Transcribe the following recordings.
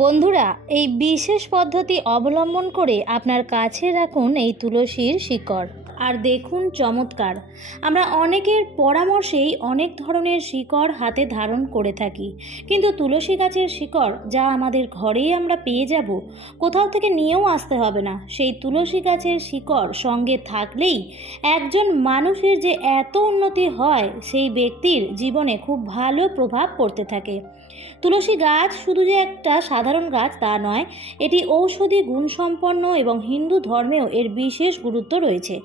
বন্ধুরা, এই বিশেষ পদ্ধতি অবলম্বন করে আপনার কাছে রাখুন এই তুলসীর শিকড় আর দেখুন চমৎকার। আমরা অনেকের পরামর্শেই অনেক ধরনের শিকড় হাতে ধারণ করে থাকি, কিন্তু তুলসী গাছের শিকড় যা আমাদের ঘরেই আমরা পেয়ে যাব, কোথাও থেকে নিয়েও আসতে হবে না। সেই তুলসী গাছের শিকড় সঙ্গে থাকলেই একজন মানুষের যে এত উন্নতি হয়, সেই ব্যক্তির জীবনে খুব ভালো প্রভাব পড়তে থাকে। তুলসী গাছ শুধু যে একটা সাধারণ গাছ তা নয়, এটি ঔষধি গুণসম্পন্ন এবং হিন্দু ধর্মেও এর বিশেষ গুরুত্ব রয়েছে।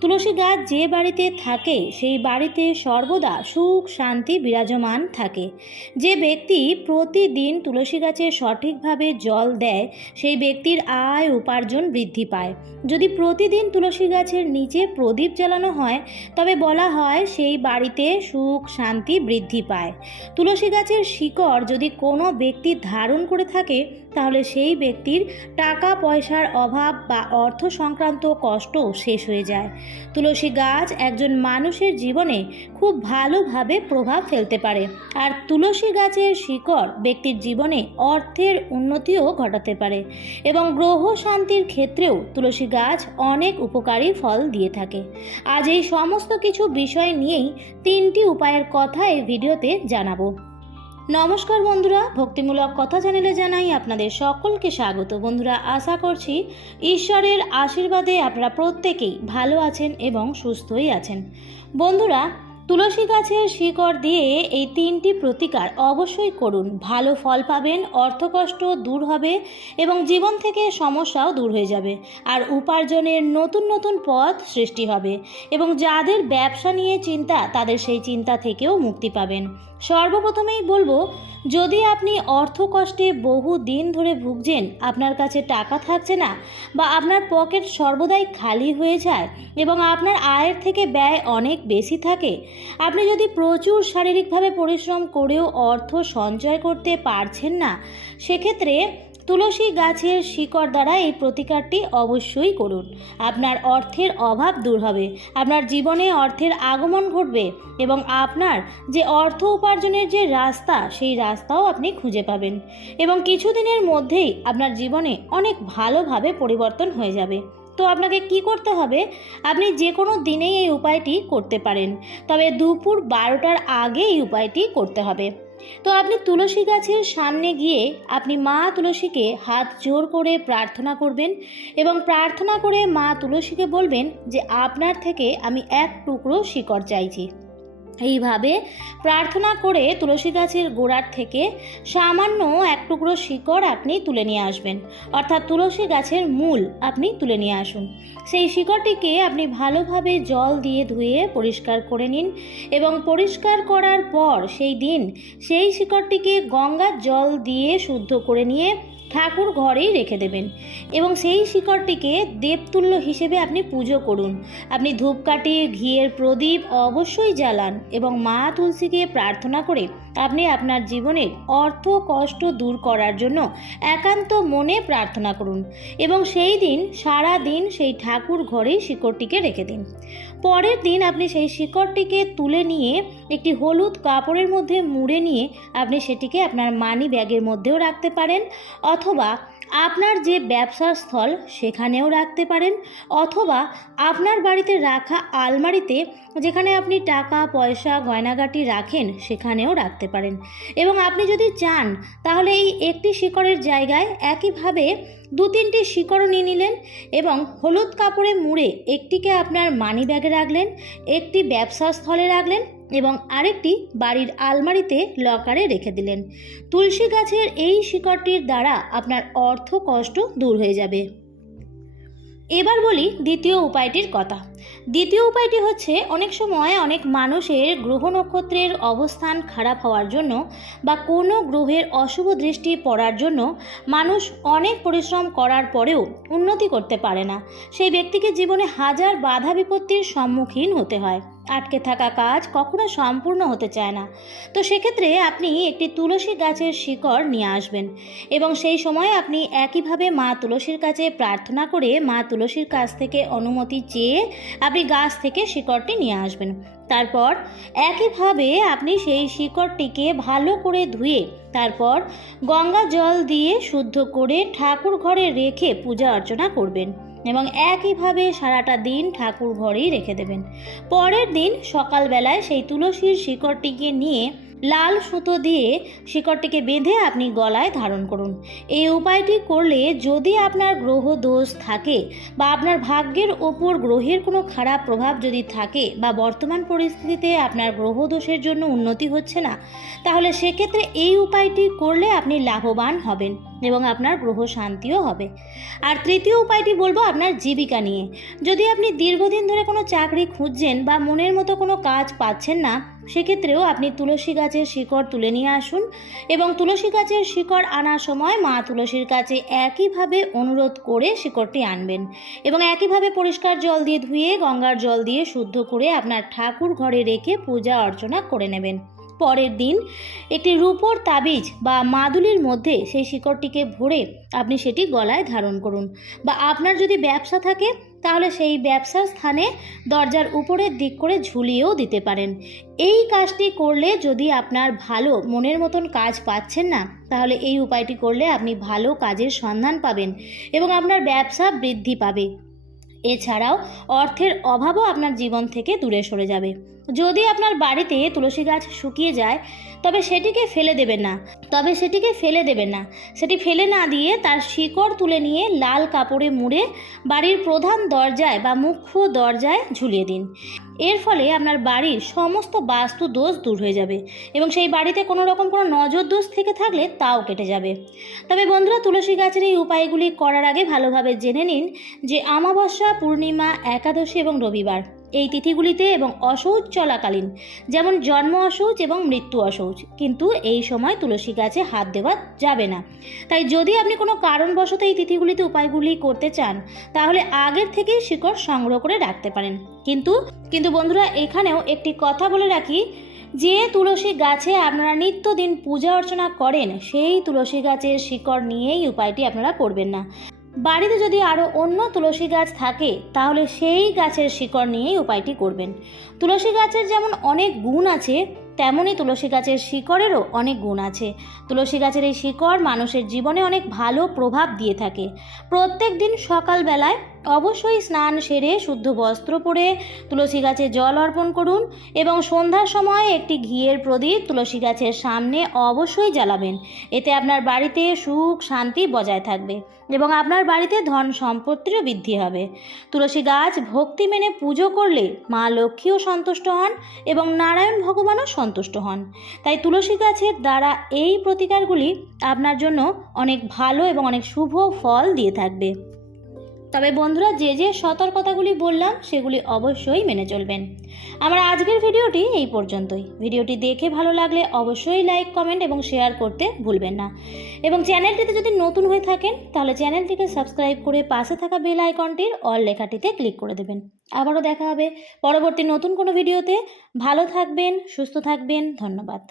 তুলসী গাছ যে বাড়িতে থাকে সেই বাড়িতে সর্বদা সুখ শান্তি বিরাজমান থাকে। যে ব্যক্তি প্রতিদিন তুলসী গাছে সঠিকভাবে জল দেয়, সেই ব্যক্তির আয় উপার্জন বৃদ্ধি পায়। যদি প্রতিদিন তুলসী গাছের নিচে প্রদীপ জ্বালানো হয়, তবে বলা হয় সেই বাড়িতে সুখ শান্তি বৃদ্ধি পায়। তুলসী গাছের শিকড় যদি কোনো ব্যক্তি ধারণ করে থাকে, তাহলে সেই ব্যক্তির টাকা পয়সার অভাব বা অর্থ সংক্রান্ত কষ্ট শেষ হয়ে যায়। তুলসী গাছ একজন মানুষের জীবনে খুব ভালোভাবে প্রভাব ফেলতে পারে, আর তুলসী গাছের শিকড় ব্যক্তির জীবনে অর্থের উন্নতিও ঘটাতে পারে এবং গ্রহ শান্তির ক্ষেত্রেও তুলসী গাছ অনেক উপকারী ফল দিয়ে থাকে। আজ এই সমস্ত কিছু বিষয় নিয়েই 3টি উপায়ের কথা এই ভিডিওতে জানাবো। নমস্কার বন্ধুরা, ভক্তিমূলক কথা চ্যানেলে জানাই আপনাদের সকলকে স্বাগত। বন্ধুরা, আশা করছি ঈশ্বরের আশীর্বাদে আপনারা প্রত্যেকেই ভালো আছেন এবং সুস্থই আছেন। বন্ধুরা, তুলসী গাছের শিকড় দিয়ে এই 3টি প্রতিকার অবশ্যই করুন। ভালো ফল পাবেন, অর্থকষ্ট দূর হবে এবং জীবন থেকে সমস্যাও দূর হয়ে যাবে, আর উপার্জনের নতুন নতুন পথ সৃষ্টি হবে এবং যাদের ব্যবসা নিয়ে চিন্তা, তাদের সেই চিন্তা থেকেও মুক্তি পাবেন। সর্বপ্রথমেই বলবো, যদি আপনি অর্থ কষ্টে বহু দিন ধরে ভুগছেন, আপনার কাছে টাকা থাকছে না বা আপনার পকেট সর্বদাই খালি হয়ে যায় এবং আপনার আয়ের থেকে ব্যয় অনেক বেশি থাকে, আপনি যদি প্রচুর শারীরিকভাবে পরিশ্রম করেও অর্থ সঞ্চয় করতে পারছেন না, সেক্ষেত্রে তুলসী গাছের শিকড় দ্বারা এই প্রতিকারটি অবশ্যই করুন। আপনার অর্থের অভাব দূর হবে, আপনার জীবনে অর্থের আগমন ঘটবে এবং আপনার যে অর্থ উপার্জনের যে রাস্তা, সেই রাস্তাও আপনি খুঁজে পাবেন এবং কিছুদিনের মধ্যেই আপনার জীবনে অনেক ভালোভাবে পরিবর্তন হয়ে যাবে। তো আপনাকে কি করতে হবে? আপনি যে কোনো দিনেই এই উপায়টি করতে পারেন, তবে দুপুর 12টার আগে এই উপায়টি করতে হবে। তো আপনি তুলসী গাছের সামনে গিয়ে আপনি মা তুলসীকে হাত জোর করে প্রার্থনা করবেন এবং প্রার্থনা করে মা তুলসীকে বলবেন যে আপনার থেকে আমি এক টুকরো শিকড় চাইছি। এইভাবে প্রার্থনা করে তুলসী গাছের গোড়ার থেকে সামান্য এক টুকরো শিকড় আপনি তুলে নিয়ে আসবেন, অর্থাৎ তুলসী গাছের মূল আপনি তুলে নিয়ে আসুন। সেই শিকড়টিকে আপনি ভালোভাবে জল দিয়ে ধুয়ে পরিষ্কার করে নিন এবং পরিষ্কার করার পর সেই দিন সেই শিকড়টিকে গঙ্গার জল দিয়ে শুদ্ধ করে নিয়ে ঠাকুর ঘরেই রেখে দেবেন এবং সেই শিকড়টিকে দেবতুল্য হিসেবে আপনি পুজো করুন। আপনি ধূপকাঠি, ঘিয়ের প্রদীপ অবশ্যই জ্বালান এবং মা তুলসীকে প্রার্থনা করে আপনি আপনার জীবনের অর্থ কষ্ট দূর করার জন্য একান্ত মনে প্রার্থনা করুন এবং সেই দিন সারা দিন সেই ঠাকুর ঘরেই শিকড়টিকে রেখে দিন। পরের দিন আপনি সেই শিকড়টিকে তুলে নিয়ে একটি হলুদ কাপড়ের মধ্যে মুড়ে নিয়ে আপনি সেটিকে আপনার মানি ব্যাগের মধ্যেও রাখতে পারেন, অথবা আপনার যে ব্যবসার স্থল সেখানেও রাখতে পারেন, অথবা আপনার বাড়িতে রাখা আলমারিতে যেখানে আপনি টাকা পয়সা গয়নাগাটি রাখেন সেখানেও রাখতে পারেন। এবং আপনি যদি চান তাহলে এই একটি শিকড়ের জায়গায় একইভাবে 2-3টি শিকড়ও নিয়ে নিলেন এবং হলুদ কাপড়ে মুড়ে একটিকে আপনার মানি ব্যাগে রাখলেন, একটি ব্যবসা স্থলে রাখলেন এবং আরেকটি বাড়ির আলমারিতে লকারে রেখে দিলেন। তুলসী গাছের এই শিকড়টির দ্বারা আপনার অর্থ কষ্ট দূর হয়ে যাবে। এবার বলি দ্বিতীয় উপায়টির কথা। দ্বিতীয় উপায়টি হচ্ছে, অনেক সময় অনেক মানুষের গ্রহ নক্ষত্রের অবস্থান খারাপ হওয়ার জন্য বা কোনো গ্রহের অশুভ দৃষ্টি পড়ার জন্য মানুষ অনেক পরিশ্রম করার পরেও উন্নতি করতে পারে না। সেই ব্যক্তিকে জীবনে হাজার বাধা বিপত্তির সম্মুখীন হতে হয়, আটকে থাকা কাজ কখনো সম্পূর্ণ হতে চায় না। তো সেক্ষেত্রে আপনি একটি তুলসী গাছের শিকড় নিয়ে আসবেন এবং সেই সময় আপনি একইভাবে মা তুলসীর কাছে প্রার্থনা করে মা তুলসীর কাছ থেকে অনুমতি চেয়ে আপনি গাছ থেকে শিকড়টি নিয়ে আসবেন। তারপর একইভাবে আপনি সেই শিকড়টিকে ভালো করে ধুয়ে তারপর গঙ্গা জল দিয়ে শুদ্ধ করে ঠাকুর ঘরে রেখে পূজা অর্চনা করবেন এবং একইভাবে সারাটা দিন ঠাকুর ঘরেই রেখে দেবেন। পরের দিন সকালবেলায় সেই তুলসীর শিকড়টিকে নিয়ে লাল সুতো দিয়ে শিকড়টিকে বেঁধে আপনি গলায় ধারণ করুন। এই উপায়টি করলে যদি আপনার গ্রহ দোষ থাকে বা আপনার ভাগ্যের ওপর গ্রহের কোনো খারাপ প্রভাব যদি থাকে বা বর্তমান পরিস্থিতিতে আপনার গ্রহ দোষের জন্য উন্নতি হচ্ছে না, তাহলে সেক্ষেত্রে এই উপায়টি করলে আপনি লাভবান হবেন এবং আপনার গ্রহ শান্তিও হবে। আর তৃতীয় উপায়টি বলবো আপনার জীবিকা নিয়ে। যদি আপনি দীর্ঘদিন ধরে কোনো চাকরি খুঁজছেন বা মনের মতো কোনো কাজ পাচ্ছেন না, সেক্ষেত্রেও আপনি তুলসী গাছের শিকড় তুলে নিয়ে আসুন এবং তুলসী গাছের শিকড় আনার সময় মা তুলসীর কাছে একইভাবে অনুরোধ করে শিকড়টি আনবেন এবং একইভাবে পরিষ্কার জল দিয়ে ধুয়ে গঙ্গার জল দিয়ে শুদ্ধ করে আপনার ঠাকুর ঘরে রেখে পূজা অর্চনা করে নেবেন। পরের দিন একটি রূপোর তাবিজ বা মাদুলির মধ্যে সেই শিকড়টিকে ভরে আপনি সেটি গলায় ধারণ করুন, বা আপনার যদি ব্যবসা থাকে তাহলে সেই ব্যবসার স্থানে দরজার উপরের দিক করে ঝুলিয়েও দিতে পারেন। এই কাজটি করলে যদি আপনার ভালো মনের মতন কাজ পাচ্ছেন না, তাহলে এই উপায়টি করলে আপনি ভালো কাজের সন্ধান পাবেন এবং আপনার ব্যবসা বৃদ্ধি পাবে। এছাড়াও অর্থের অভাবও আপনার জীবন থেকে দূরে সরে যাবে। যদি আপনার বাড়িতে তুলসী গাছ শুকিয়ে যায় তবে সেটিকে ফেলে দেবেন না, সেটি ফেলে না দিয়ে তার শিকড় তুলে নিয়ে লাল কাপড়ে মুড়ে বাড়ির প্রধান দরজায় বা মুখ্য দরজায় ঝুলিয়ে দিন। এর ফলে আপনার বাড়ির সমস্ত বাস্তু দোষ দূর হয়ে যাবে এবং সেই বাড়িতে কোনো রকম কোনো নজর দোষ থেকে থাকলে তাও কেটে যাবে। তবে বন্ধুরা, তুলসী গাছের এই উপায়গুলি করার আগে ভালোভাবে জেনে নিন যে অমাবস্যা, পূর্ণিমা, একাদশী এবং রবিবার এই তিথিগুলিতে এবং অশৌচ চলাকালীন, যেমন জন্ম অশৌচ এবং মৃত্যু অশৌচ, কিন্তু এই সময় তুলসী গাছে হাত দেওয়া যাবে না। তাই যদি আপনি কোনো কারণবশত এই তিথিগুলিতে উপায়গুলি করতে চান তাহলে আগের থেকেই শিকড় সংগ্রহ করে রাখতে পারেন। কিন্তু বন্ধুরা, এখানেও একটি কথা বলে রাখি, যে তুলসী গাছে আপনারা নিত্যদিন পূজা অর্চনা করেন সেই তুলসী গাছের শিকড় নিয়েই উপায়টি আপনারা করবেন না। বাড়িতে যদি আরও অন্য তুলসী গাছ থাকে তাহলে সেই গাছের শিকড় নিয়েই উপায়টি করবেন। তুলসী গাছের যেমন অনেক গুণ আছে, তেমনই তুলসী গাছের শিকড়েরও অনেক গুণ আছে। তুলসী গাছের এই শিকড় মানুষের জীবনে অনেক ভালো প্রভাব দিয়ে থাকে। প্রত্যেক দিন সকালবেলায় অবশ্যই স্নান সেরে শুদ্ধ বস্ত্র পরে তুলসী গাছে জল অর্পণ করুন এবং সন্ধ্যার সময় একটি ঘিয়ের প্রদীপ তুলসী গাছের সামনে অবশ্যই জ্বালাবেন। এতে আপনার বাড়িতে সুখ শান্তি বজায় থাকবে এবং আপনার বাড়িতে ধন সম্পত্তিরও বৃদ্ধি হবে। তুলসী গাছ ভক্তি মেনে পুজো করলে মা লক্ষ্মীও সন্তুষ্ট হন এবং নারায়ণ ভগবানও সন্তুষ্ট হন। তাই তুলসী গাছের দ্বারা এই প্রতিকারগুলি আপনার জন্য অনেক ভালো এবং অনেক শুভ ফল দিয়ে থাকবে। তবে বন্ধুরা, যে সতর্কতাগুলি বললাম সেগুলি অবশ্যই মেনে চলবেন। আমার আজকের ভিডিওটি এই পর্যন্তই। ভিডিওটি দেখে ভালো লাগলে অবশ্যই লাইক, কমেন্ট এবং শেয়ার করতে ভুলবেন না এবং চ্যানেলটিতে যদি নতুন হয়ে থাকেন তাহলে চ্যানেলটিকে সাবস্ক্রাইব করে পাশে থাকা বেল আইকনটির অল লেখাটিতে ক্লিক করে দেবেন। আবারও দেখা হবে পরবর্তী নতুন কোনো ভিডিওতে। ভালো থাকবেন, সুস্থ থাকবেন। ধন্যবাদ।